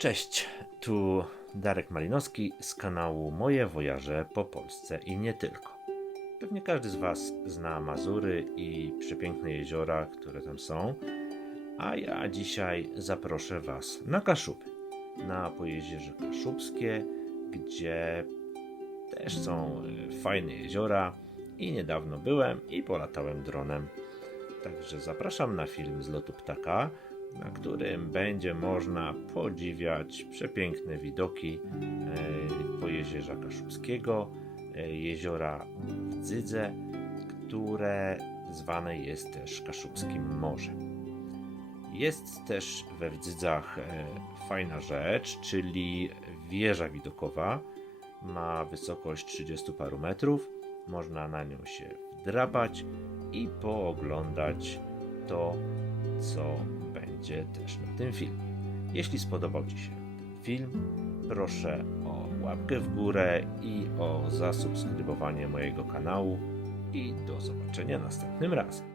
Cześć, tu Darek Malinowski z kanału Moje Wojaże po Polsce i nie tylko. Pewnie każdy z Was zna Mazury i przepiękne jeziora, które tam są, a ja dzisiaj zaproszę Was na Kaszuby, na Pojezierze Kaszubskie, gdzie też są e, fajne jeziora i niedawno byłem i polatałem dronem. Także zapraszam na film z lotu ptaka, na którym będzie można podziwiać przepiękne widoki e, Pojezierza Kaszubskiego, e, jeziora w Dzydze, które zwane jest też Kaszubskim Morzem. Jest też we Wdzydzach e, fajna rzecz, czyli wieża widokowa. Ma wysokość 30 paru metrów. Można na nią się wdrapać i pooglądać to, co będzie też na tym filmie. Jeśli spodobał Ci się ten film, proszę o łapkę w górę i o zasubskrybowanie mojego kanału i do zobaczenia następnym razem.